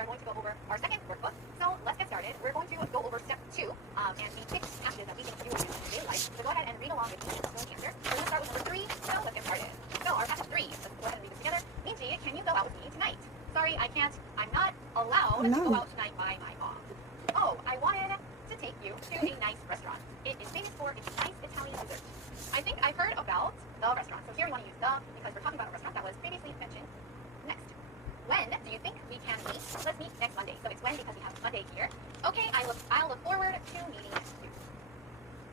are going to go over our second workbook. So let's get started. We're going to go over step 2 and the 6 tasks that we can do in daily life. So go ahead and read along with me. Don't answer. So we're going to start with number 3. So let's get started. So our passage 3. Let's go ahead and read this together. Minji, can you go out with me tonight? Sorry, I can't. I'm not allowed to go out tonight by my mom. Oh, I wanted to take you to a nice restaurant. It is famous for its nice Italian dessert. I think I've heard about the restaurant. So here we want to use the because we're talking about a restaurant that was previously mentioned. Next. When do you think we can meet? Let's meet next Monday. So it's when because we have Monday here. Okay, I'll look forward to meeting you.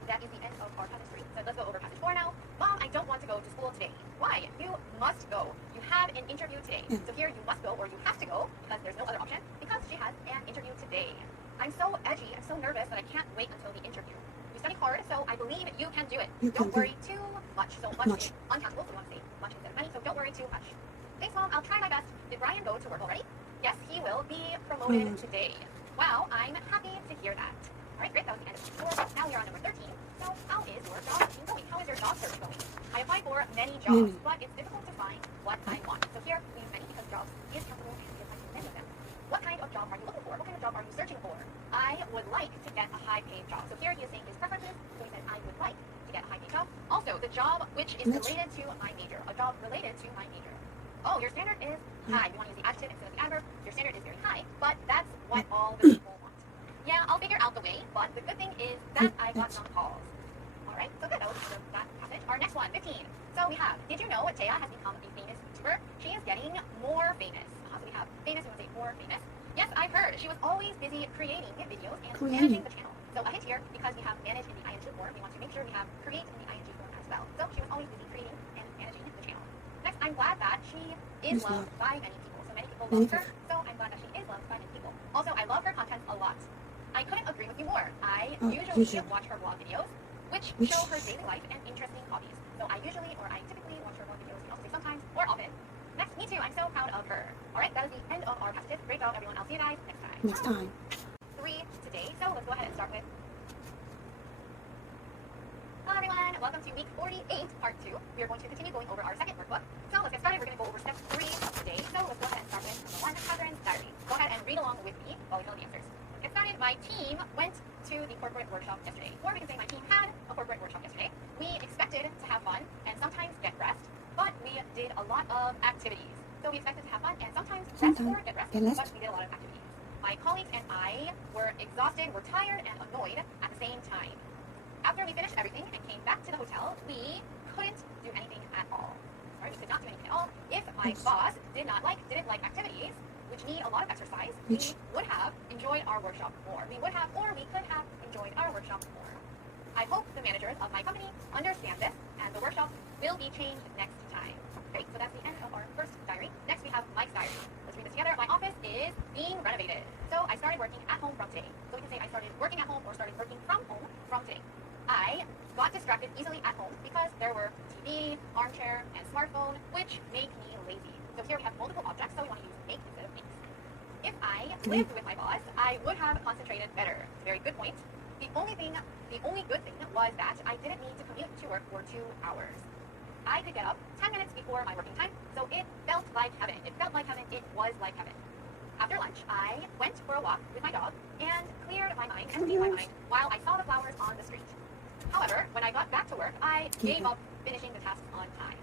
That is the end of our passage 3. So let's go over passage 4 now. Mom, I don't want to go to school today. Why? You must go. You have an interview today. So here you must go or you have to go because there's no other option because she has an interview today. I'm so edgy. I'm so nervous that I can't wait until the interview. You study hard, so I believe you can do it. Don't worry too much. So much is uncountable, so we want to say much instead of many. So don't worry too much. Thanks, Mom. I'll try my best. Did Brian go to work already? Yes, he will be promoted today. Wow, I'm happy to hear that. All right, great. That was the end of page 4. Now we are on number 13. So how is your job going? How is your job search going? I applied for many jobs, but it's difficult to find what I want. So here we use many because jobs is countable and we apply for many of them. What kind of job are you looking for? What kind of job are you searching for? I would like to get a high-paid job. So here he is saying his preferences. So he said, I would like to get a high-paid job. Also, the job which is related to my major. A job related to my major. Oh, your standard is high. You want to use the adjective instead of the adverb. Your standard is very high, but that's what all the people want. Yeah, I'll figure out the way, but the good thing is that I got some calls. All right, so good. That was the end of that passage. Our next one, 15. So we have, did you know Taya has become a famous YouTuber? She is getting more famous. So we have famous, we want to say more famous. Yes, I've heard. She was always busy creating videos and managing the channel. So a hint here, because we have manage in the ing form, we want to make sure we have create in the ing form as well. So she was always busy creating and managing the channel. Next, I'm glad that she is loved by many people. So many people love her. So I'm glad that she is loved by many people. Also, I love her content a lot. I couldn't agree with you more. I usually watch her vlog videos, which show her daily life and interesting hobbies. So I typically watch her vlog videos, and also say sometimes or often. Next, me too. I'm so proud of her. All right, that is the end of our passages. Great job, everyone. I'll see you guys next time. 3 today. So let's go ahead and start with. Hello, everyone. Welcome to week 48, part 2. We are going to continue going over our second workbook. So let's get started. We're going to go over step 3 today. So let's go ahead and start with number 1, Catherine's diary. Go ahead and read along with me while we know the answers. Let's get started. My team went to the corporate workshop yesterday. Or we can say my team had a corporate workshop yesterday. We expected to have fun and sometimes get rest, but we did a lot of activities. So we expected to have fun and sometimes rest or get rest, but we did a lot of activities. My colleagues and I were exhausted, were tired, and annoyed at the same time. After we finished everything and came back to the hotel, we couldn't do anything at all. Sorry, we could not do anything at all. If my boss didn't like activities, which need a lot of exercise, we would have enjoyed our workshop more. We could have enjoyed our workshop more. I hope the managers of my company understand this, and the workshop will be changed next time. Great, so that's the end of our first diary. Next, we have Mike's diary. Let's read this together. My office is being renovated. So I started working at home from today. So we can say I started working at home or started working from home from today. I got distracted easily at home because there were TV, armchair, and smartphone, which make me lazy. So here we have multiple objects, so we want to use make instead of makes. If I lived with my boss, I would have concentrated better. Very good point. The only good thing was that I didn't need to commute to work for 2 hours. I could get up 10 minutes before my working time, so it felt like heaven. It felt like heaven. It was like heaven. After lunch, I went for a walk with my dog and cleared my mind while I saw the flowers on the street. However, when I got back to work, I gave up finishing the tasks on time.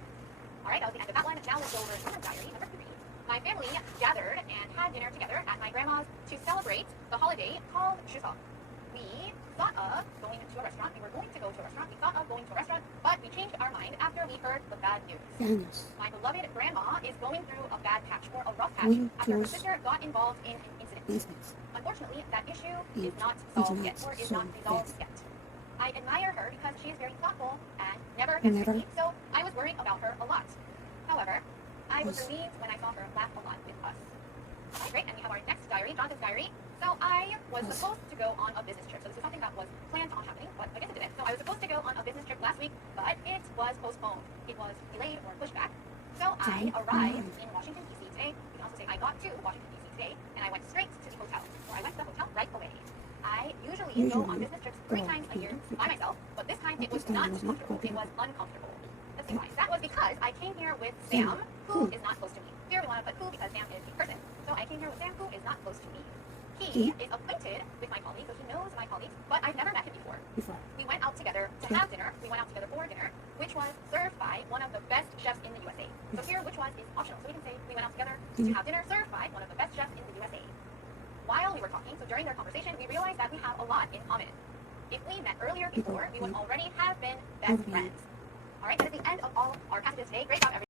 All right, that was the end of that one. Now let's go over Summer's diary, number 3. My family gathered and had dinner together at my grandma's to celebrate the holiday called Chuseok. We thought of going to a restaurant. We were going to go to a restaurant. We thought of going to a restaurant, but we changed our mind after we heard the bad news. My beloved grandma is going through a bad patch or a rough patch after her sister got involved in an incident. Unfortunately, that issue is not solved yet or is not resolved yet. I admire her because she is very thoughtful and never gets angry, so I was worrying about her a lot. However, I was relieved when I saw her laugh a lot with us. Okay, great, and we have our next diary, Jonathan's diary. So I was supposed to go on a business trip. So this is something that was planned on happening, but I guess it didn't. So I was supposed to go on a business trip last week, but it was postponed. It was delayed or pushed back. So I arrived in Washington, D.C. today. You can also say I got to Washington, D.C. today, and I went straight to the hotel. So I went to the hotel right away. I usually go on business trips 3 times a year by myself, but this time it was not comfortable. It was uncomfortable. Let's see why. That was because I came here with Sam, who is not close to me. Here we want to put who because Sam is the person. So I came came here with Sam, who is not close to me. He is acquainted with my colleagues, so he knows my colleagues, but I've never met him before. We went out together to have dinner. We went out together for dinner, which was served by one of the best chefs in the USA. So here, which was is optional. So we can say we went out together to have dinner served by one of the best chefs in the USA. While we were talking, so during their conversation, we realized that we have a lot in common. If we met earlier before, we would already have been best friends. All right, that is the end of all our passages today. Great job, everyone.